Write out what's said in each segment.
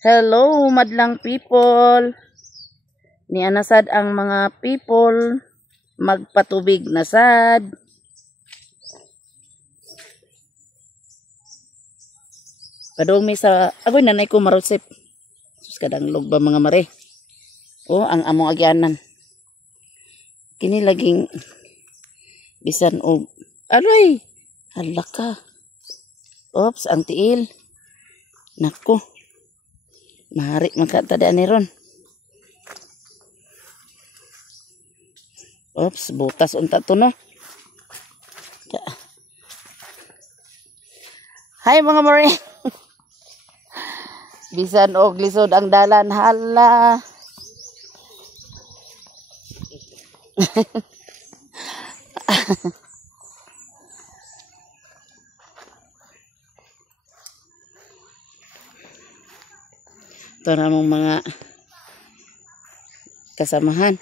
Hello, madlang people. Nianasad ang mga people. Magpatubig na sad. Padong mi sa agoy nanay ko marusip. Sus kadang log ba mga mare. Oh, ang among agyanan. Kini laging bisan og aroy. Hala ka. Ops, ang tiil. Nako. Mahari magkatadaan ni ron. Ops, butas unta to no. Hi mga mare. Bisan og lisod ang dalan hala. Ito na mong mga kasamahan.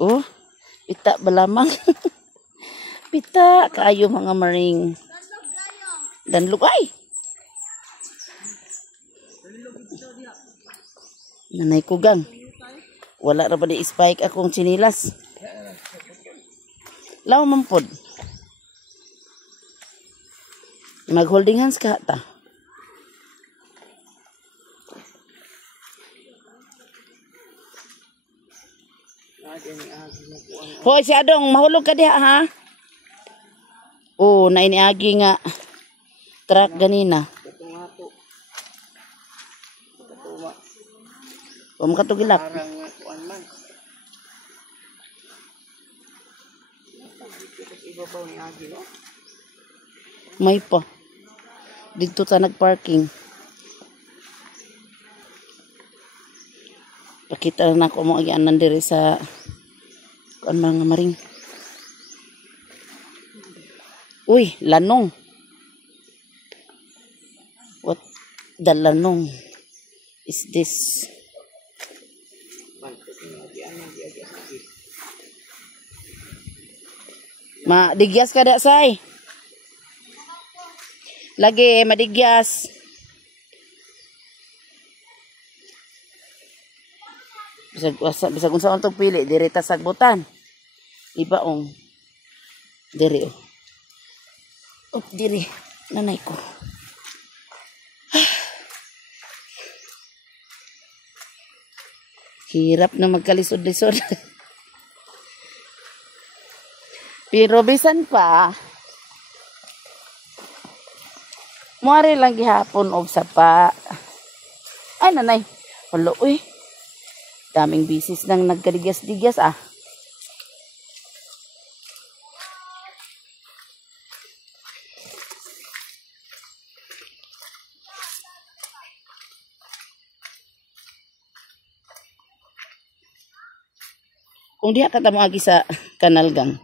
Oh, pita balamang. Pita kaayo mga maring. Danlog ay. Nanay ko gang. Wala ra ba di spike akong chinilas. Law man pod. Mag holding hands ka ta. Hoy si Adong, mahulog ka diha ha. Oh, nainiagi nga truck ganina. Makatugilak. May pa. Dito ta nagparking. Pakita na ako mo agyanan diri sa kuan mga maring. Uy, lanong. What the lanong is this? Madigyas ka da say. Lagi madigyas. Bisag unsa untog pili diri ta sagbutan. Ibaong. Diri oh. Oh, diri nanay ko. Hirap na magkalisod-lisod. Pero bisan pa muari lang gihapon og sapa. Ay nanay, hello uy. Daming bisis nang nagkadigyas-digyas ah. Kung diha ka tamo agi sa kanal gang.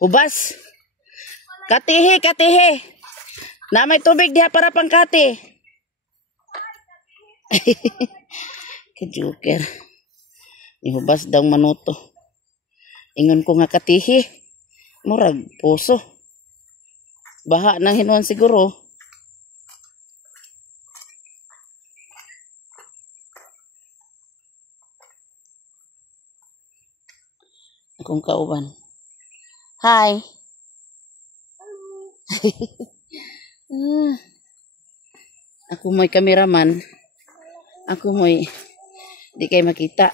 Ubas. Katihi, katihi. Na may tubig diha para pang kati. Ka-joker. Ihubas daw manuto. Ingon ko nga katihi. Murag puso. Baha nang hinuan siguro. Akong kauban. Hi. Ako mo'y kameraman. Ako mo'y di kayo makita.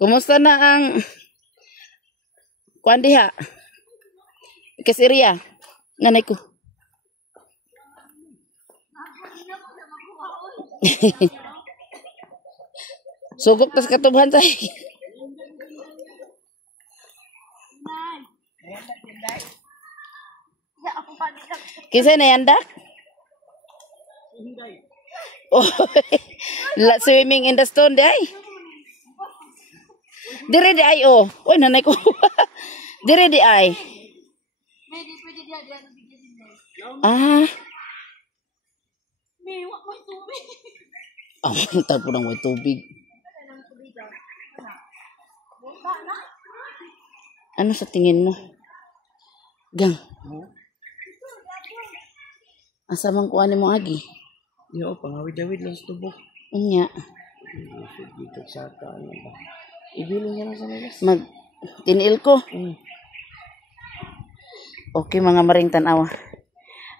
Kumusta na ang kuan diha? Kasiriya. Nanay ko. Sugok tas katubhan tay. Ya, ako pa Kinsa na yandak? Oh, swimming in the stone day. Dire di ay oh. Oy nanay ko. Dire di ay. Ah. Oh, tagpo nang may tubig. Ano sa tingin mo? Gang. Asa man kuha mo agi? Yo, pangawid-awid lang sa tubok. Unya. Dito sa ano ba? Ibilin niya lang sa melas. Mag tiniil ko. Okay mga maring tanawa.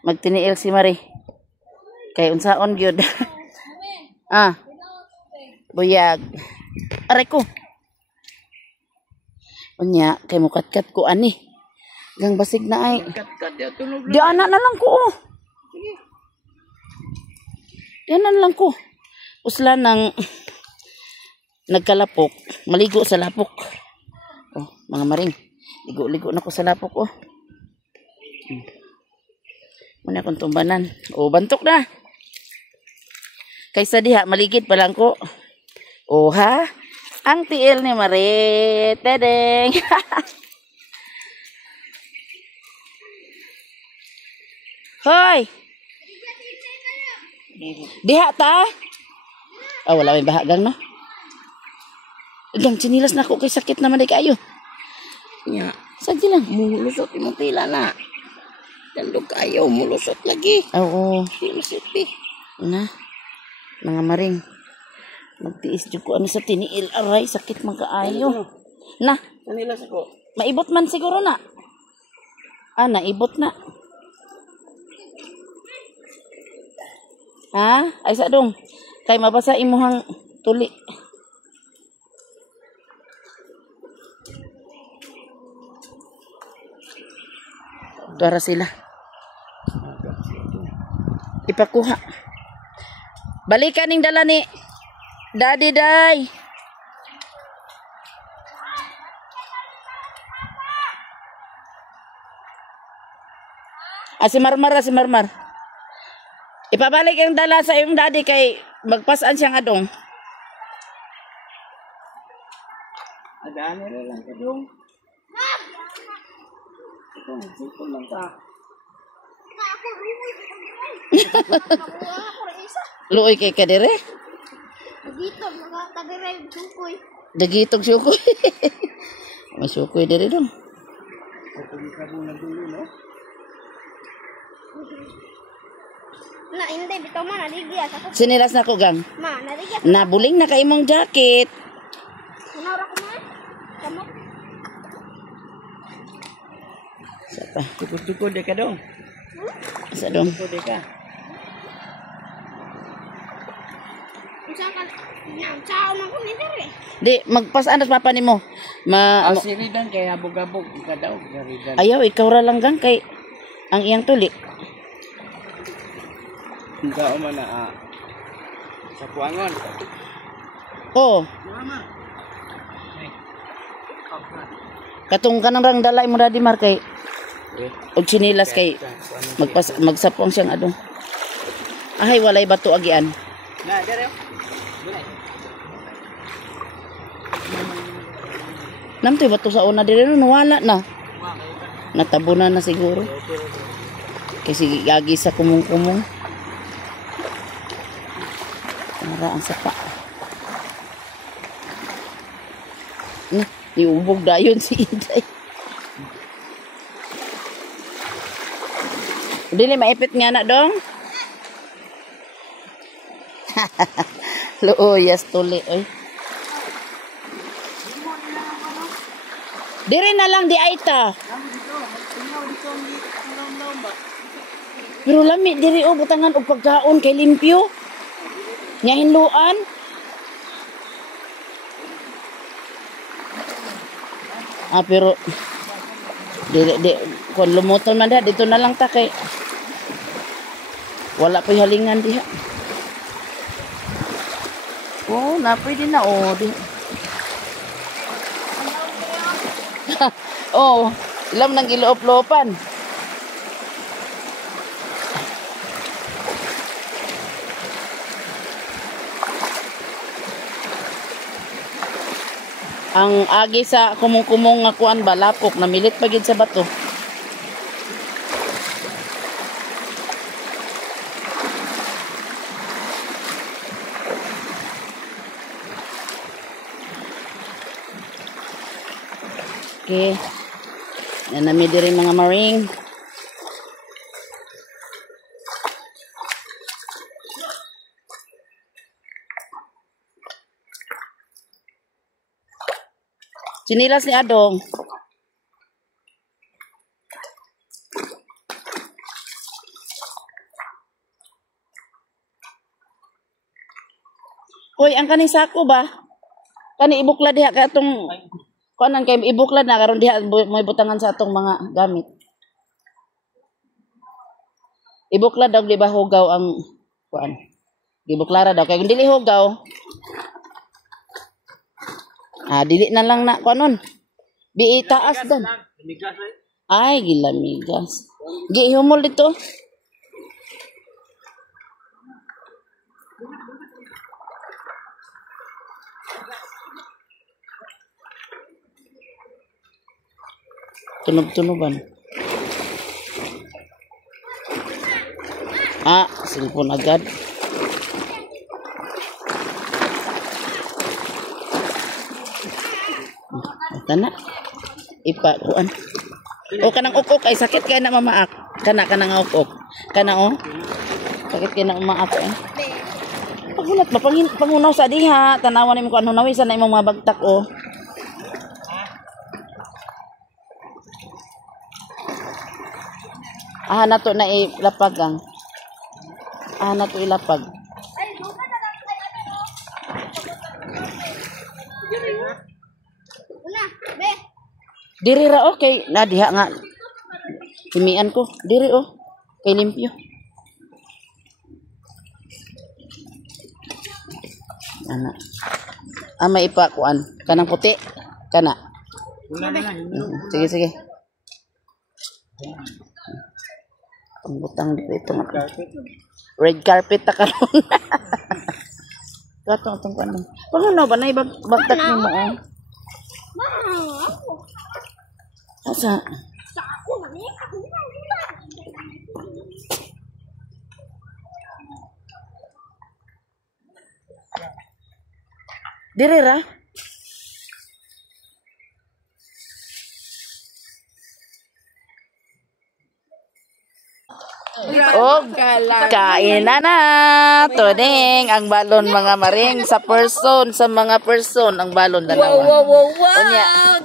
Magtiniil si Mari. Kay unsaon gyud. Ah. Buyag. Aray ko. Unya kay mukatkat ko ani. Gang basig na ay. Kat-kat ya tulog Di ana na lang ko oh. Yanan lang ko. Usla nang nagkalapok. Maligo sa lapok. Oh, mga maring. Ligo-ligo na ko sa lapok oh. Muna akong tumbanan. Oh, bantok na. Kaysa diha, maligid pa lang ko. Oh ha? Ang tiil ni Marie. Tedeng. Hoy! Diha ta? Ah, wala may bahagang no? Gang chinilas na ako kay sakit naman ay kayo. niya. Sagdi lang. Mulusot imong tila na. Tandog kayo, mulusot lagi. Oo. Di masipi. Na. Mga maring. Magtiis jud ko ano sa tiniil aray sakit man kaayo. Na, Kanila sa ko. maibot man siguro na. Ah, naibot na. Ha? Ay sa dong. Kay mabasa imuhang tuli. Tuara sila. Ipakuha. Balikan ning dala ni Daddy Day. Si Marmar, si Marmar. Ipabalik yung dala sa iyong daddy kay magpasan siya nga dong. Adaan nila lang ka dong. Ito, magsipon lang ka. Luoy kay kadire. Dagitog, mga kadire, sukoy. Dagitog sukoy. May sukoy dire dong. Patuloy ka muna dulo, no? Na, hindi, bitaw man, naligya. Sinilas na ko gang. Ma, naligya. Nabuling na kay imong jacket. Sinora ko man. Kamot. Sa pa. Tukod-tukod ka dong. Sa dong. Tukod ka. Isang ka, yan, sao man ko ni dire. Di magpasan sa papa nimo. Ma Si Ridan kay habog-habog ka daw. Ridan. ayaw ikaw ra lang gang kay ang iyang tuli. Hindi man na sa puangon. Oh, Mama. katong kanang rang dalay mo daddy mar kay og sinilas kay magsapong siyang adong. Ahay walay bato agian. Na, dere. Bulay. Namtoy bato sa una dire no nawala na. Natabunan na siguro. Kasi gagi sa kumong-kumong. Para ang sapa. Niubog dayon si Inday. Dili maipit nga na dong. Luoyas tuli oy. Dire na lang di aita. Pero lami diri o butangan og pagkaon kay limpyo. Nya hinluan. Pero di kon lumuton man da dito na lang ta kay wala pa halingan diha. Oh, napoy din na oh. Oh, ilam nang giloop-loopan. Ang agi sa kumong-kumong nga kuan ba lapok namilit pa gid sa bato. Okay. Yan nami diri mga maring. Sinilas ni Adong. Hoy, ang kaning sako ba? Kani ibuklad diha ka atong kuanan kay ibuklad na karon diha may butangan sa atong mga gamit. Ibuklad daw di ba hugaw ang kuan. Ibuklara daw kay kun dili hugaw. Dili na lang na kuanon. Di itaas dan. Ay, gila migas. Gi humol dito. Tunog-tunugan. Cellphone agad. Ito na. Ipakuan. O kanang ukok ay sakit kaya na mamaak. Kanang ukok. Kana sakit kaya na mamaak eh. Pagulat ba pangunaw sa diha, tanawan nimo kung ano nawisan na imong mga bagtak nato na ilapag ang. Nato ilapag. Diri ra okay, na diha nga. Himian ko, diri kay limpyo. May ipakuan kanang puti kana. Sige. Ang butang dito nga. Red carpet ta karon. Katong kanang. Paano ba nay bagtak nimo Asa? Diri ra? Kain na. Tuning ang balon mga maring sa mga person ang balon dalawa. Wow.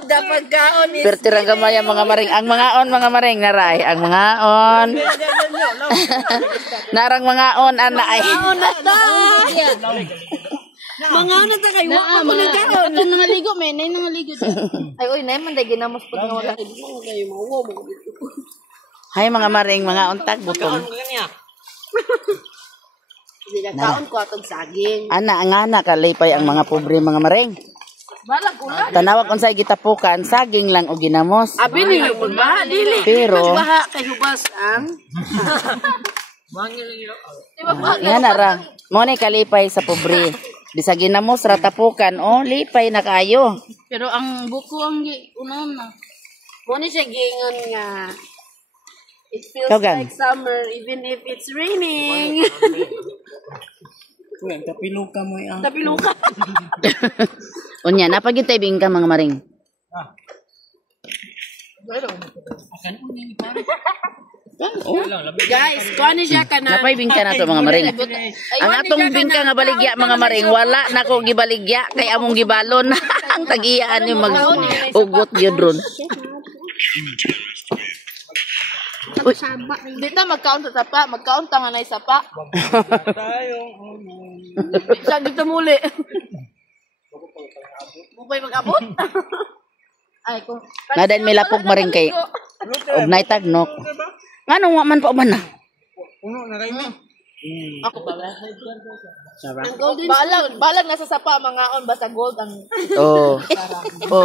Dapat kaon is. Pertirang gamay ang mga maring. Ang mga maring naray. Ang mga on. Narang mga on ana ay. Mga na ta kay wa mo nagkaon. Ito nangaligo may nangaligo. Ay oy nay man day ginamos pud nga wala kay mo mo. Hay mga maring mga untag butong. Kaon ko atong saging. Ana kalipay ang mga pobre mga maring. Balag ulan. Tanawag unsay gitapukan saging lang o ginamos. Abi ni magbaha dili. Pero Baha kay hubas ang. yan na ra. Mo ni kalipay sa pobre. Bisag ginamos ra tapukan lipay na kayo. Pero ang buko ang unon na. Mo ni siya gingon nga. It feels Kaugan. like summer even if it's raining. Tapiluka mo yan. Tapiluka. Unya napagitay bingka mga maring. Guys, kuan siya kana. Napay bingka nato mga maring. Ang atong bingka nga baligya mga maring wala nako gibaligya kay among gibalon. Ang tagiyaan yung mag-ugot gyud ron. Dito magkaon sa sapa, magkaon ta nga nay sapa. Saan dito muli? Bubay mag-abot? Ay ko. Nadan may lapog maring kay og nay tagnok. Nganong wa man pa man na? Puno na kayo. Ako ang golden balag nga sa sapa mangaon basta gold ang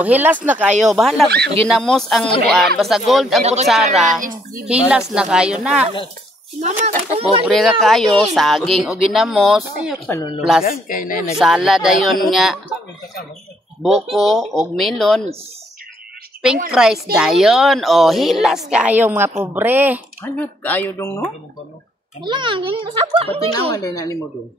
hilas na kayo. Bahala ginamos ang kuan basta gold ang kutsara. Hilas na kayo na. Pobre ra kayo saging o ginamos. Plus salad ayon nga. buko, og melon. Pink rice dayon. O, hilas kayo mga pobre. Hanap kayo dong no? Wala nga, ganyan. Sabot. Patinawa din na ni mo dong.